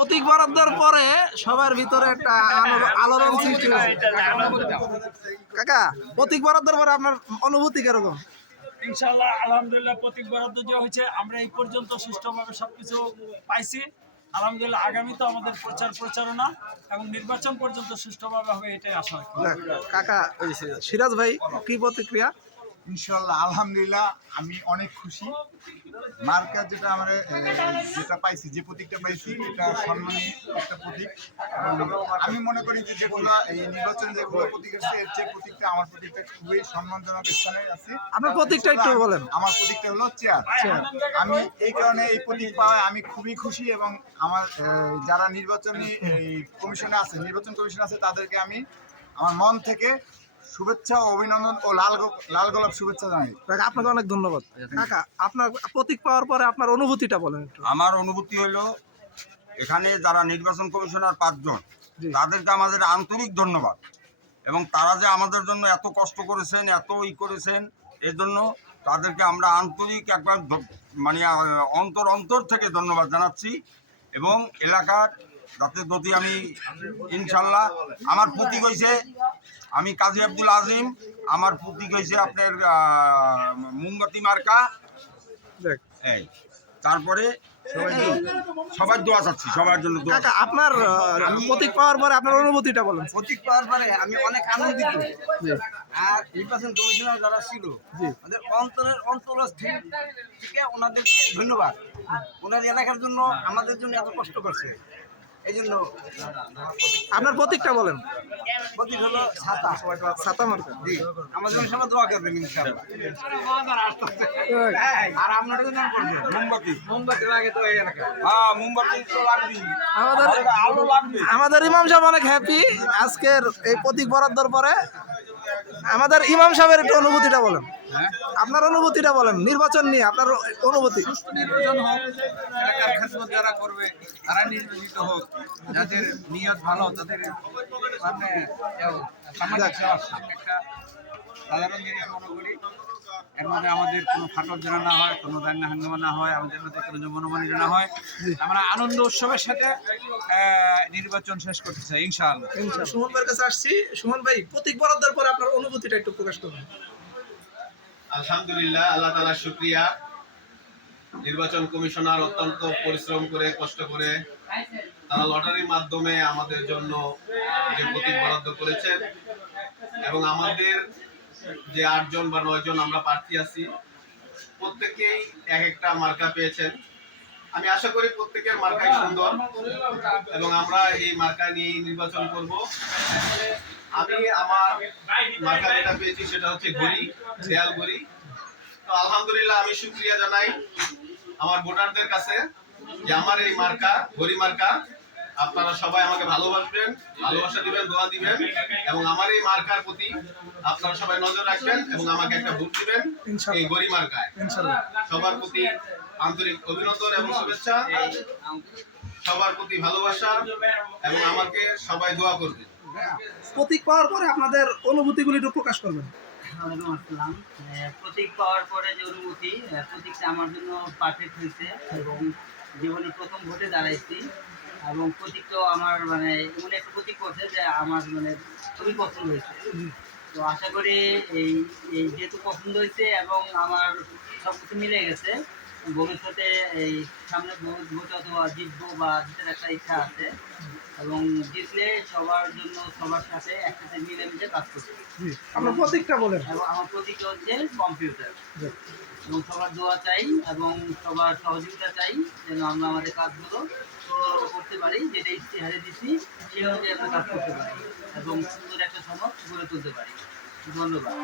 প্রতীক বরাদ্দের পরে সবার ভিতরে একটা আলোড়ন সৃষ্টি হয়েছে। কাকা, প্রতীক বরাদ্দের পরে আপনার অনুভূতি কিরকম? ইনশাআল্লাহ আলহামদুলিল্লাহ, প্রতীক বরাদ্দ যে হয়েছে আমরা এই পর্যন্ত সুষ্ঠুভাবে সবকিছু পাইছি। আলহামদুলিল্লাহ, আগামী তো আমাদের প্রচারণা এবং নির্বাচন পর্যন্ত সুষ্ঠুভাবে হবে, এটাই আশা করি। কাকা, সিরাজ ভাই কি প্রতিক্রিয়া? ইনশাল্লাহ আলহামদুলিল্লাহ আমি অনেক খুশি। মার্কা যেটা আমরা যেটা পাইছি, যে প্রতীকটা পাইছি, এটা সম্মানী একটা প্রতীক। আমি মনে করি যে যেগুলো এই নির্বাচনে যেগুলো প্রতীক আছে, এর চেয়ে প্রতীকটা আমার প্রতীকটা খুবই সম্মানজনক স্থানে আছে। আপনার প্রতীকটা একটু বলেন। আমার প্রতীকটা হলো চেয়ার। আমি এই কারণে এই প্রতীক পাওয়ায় আমি খুবই খুশি, এবং আমার যারা নির্বাচনী কমিশনে আছে, নির্বাচন কমিশন আছে, তাদেরকে আমি আমার মন থেকে শুভেচ্ছা ও অভিনন্দন ও লাল গোলাপ শুভেচ্ছা জানাই। আপনাকে অনেক ধন্যবাদ। কাকা, আপনার প্রতীক পাওয়ার পরে আপনার অনুভূতিটা বলেন একটু। আমার অনুভূতি হলো, এখানে যারা নির্বাচন কমিশনার 5 জন, তাদেরকে আমাদের আন্তরিক ধন্যবাদ, এবং তারা যে আমাদের জন্য এত কষ্ট করেছেন, এত করেছেন, এর জন্য তাদেরকে আমরা আন্তরিক একবার মানে অন্তর থেকে ধন্যবাদ জানাচ্ছি। এবং এলাকার যাতে যদি আমি ইনশাল্লাহ, আমার প্রতীক হয়েছে, আমি কাজী আব্দুল আজিম, আমার প্রতীক হয়েছে আপনার মোমবাতি মার্কা। এই তারপরে সবার দোয়া চাচ্ছি, সবার জন্য দোয়া। কাকা, আপনার প্রতীক পাওয়ার পরে আপনার অনুভূতিটা বলেন। প্রতীক পাওয়ার পরে আমি অনেক আনন্দিত। আর নির্বাচন কমিশনার যারা ছিল, আমাদের অন্তরস্থল থেকে ওনাদেরকে ধন্যবাদ। ওনার এলাকার জন্য, আমাদের জন্য এত কষ্ট করছে, এই জন্য। আপনার প্রতীকটা বলেন। প্রতীক হলো ছাতা। ছাতা মার্কা। জি, আমাদের জন্য সবাই দোয়া করবেন ইনশাআল্লাহ। আর আপনারা জন্য মোমবাতি মোমবাতির আগে তো এই এলাকা। হ্যাঁ, মোমবাতি তো লাগবেই, আলো লাগবে। আমাদের ইমাম সাহেব অনেক হ্যাপি আজকের এই প্রতীক বরাদ্দর পরে। আমাদের ইমাম সাহেবের একটু অনুভূতিটা বলেন। আপনার অনুভূতিটা বলেন নির্বাচন নিয়ে, আপনার অনুভূতি। নির্বাচন হোক, এলাকার খেদমত যারা করবে তারা নির্বাচিত হোক, যাদের নিয়ত ভালো, তাদের মানে সামাজিক সেবা একটা সাধারণ জিনিস মনে করি। এর মধ্যে আমাদের কোনো ফাটল যেন না হয়, কোনো দান্না হাঙ্গামা না হয়, আমাদের মধ্যে কোনো মনোমানি না হয়। আমরা আনন্দ উৎসবের সাথে নির্বাচন শেষ করতে চাই ইনশাআল্লাহ। সুমন ভাইয়ের কাছে আসছি। সুমন ভাই, প্রতীক বরাদ্দের পরে আপনার অনুভূতিটা একটু প্রকাশ করুন। আলহামদুলিল্লাহ, আল্লাহ তাআলার শুকরিয়া। নির্বাচন কমিশনার অত্যন্ত পরিশ্রম করে, কষ্ট করে, তারা লটারির মাধ্যমে আমাদের জন্য যে প্রতীক বরাদ্দ করেছেন, এবং আমাদের যে 8 জন বা 9 জন আমরা প্রার্থী আছি, প্রত্যেকেই এক একটা মার্কা পেয়েছেন। আমি আশা করি প্রত্যেকের মার্কাই সুন্দর, এবং আমরা এই মার্কা নিয়ে নির্বাচন করব। আমি আমার মার্কা যেটা পেয়েছি সেটা হচ্ছে ঘড়ি, দেয়াল ঘড়ি। তো আলহামদুলিল্লাহ, আমি শুকরিয়া জানাই আমার ভোটারদের কাছে যে আমার এই মার্কা, ঘড়ি মার্কা, আপনারা সবাই আমাকে ভালোবাসবেন, ভালোবাসা দিবেন, দোয়া দিবেন, এবং আমার এই মার্কার প্রতি আপনারা সবাই নজর রাখবেন, এবং আমাকে একটা ভোট দিবেন এই ঘড়ি মার্কায়। সবার প্রতি আন্তরিক অভিনন্দন এবং শুভেচ্ছা, সবার প্রতি ভালোবাসা, এবং আমাকে সবাই দোয়া করবেন। প্রতীক পাওয়ার পরে আপনাদের অনুভূতিগুলি একটু প্রকাশ করবেন। ওয়ালাইকুম আসসালাম। প্রতীক পাওয়ার পরে যে অনুভূতি, প্রতীকটা আমার জন্য পারফেক্ট হয়েছে, এবং জীবনে প্রথম ভোটে দাঁড়াইছি, এবং প্রতীকটাও আমার মানে এমন একটা প্রতীক করছে যে আমার মানে খুবই পছন্দ হয়েছে। তো আশা করি এই যেহেতু পছন্দ হয়েছে এবং আমার সব কিছু মিলে গেছে, ভবিষ্যতে এই সামনে ভোটে অথবা জিতবো বা জিতার একটা ইচ্ছা আছে, এবং জিতলে সবার জন্য সবার সাথে একসাথে মিলেমিশে কাজ করতে। আপনার প্রতীকটা বলেন। এবং আমার প্রতীকটা হচ্ছে কম্পিউটার, এবং সবার দোয়া চাই এবং সবার সহযোগিতা চাই যেন আমরা আমাদের কাজগুলো করতে পারি, যেটা ইশতেহারে দিচ্ছি সেই অনুযায়ী আমরা কাজ করতে পারি এবং সুন্দর একটা সমাজ গড়ে তুলতে পারি। ধন্যবাদ।